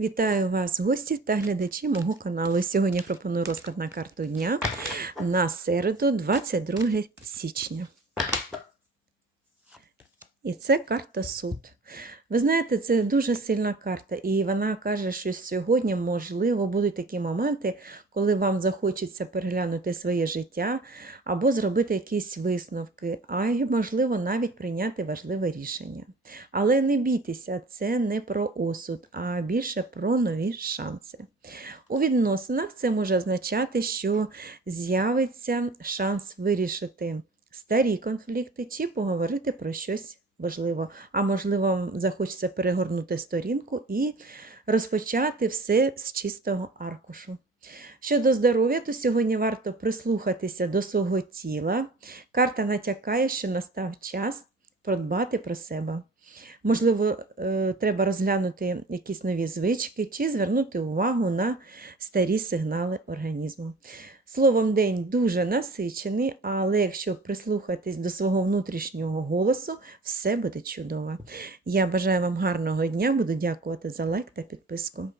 Вітаю вас, гості та глядачі мого каналу. Сьогодні я пропоную розклад на карту дня на середу, 22 січня. І це карта суд. Ви знаєте, це дуже сильна карта, і вона каже, що сьогодні, можливо, будуть такі моменти, коли вам захочеться переглянути своє життя або зробити якісь висновки, а й, можливо, навіть прийняти важливе рішення. Але не бійтеся, це не про осуд, а більше про нові шанси. У відносинах це може означати, що з'явиться шанс вирішити старі конфлікти чи поговорити про щось важливо. А можливо, вам захочеться перегорнути сторінку і розпочати все з чистого аркушу. Щодо здоров'я, то сьогодні варто прислухатися до свого тіла. Карта натякає, що настав час продбати про себе. Можливо, е, треба розглянути якісь нові звички чи звернути увагу на старі сигнали організму. Словом, день дуже насичений, але якщо прислухатись до свого внутрішнього голосу, все буде чудово. Я бажаю вам гарного дня, буду дякувати за лайк та підписку.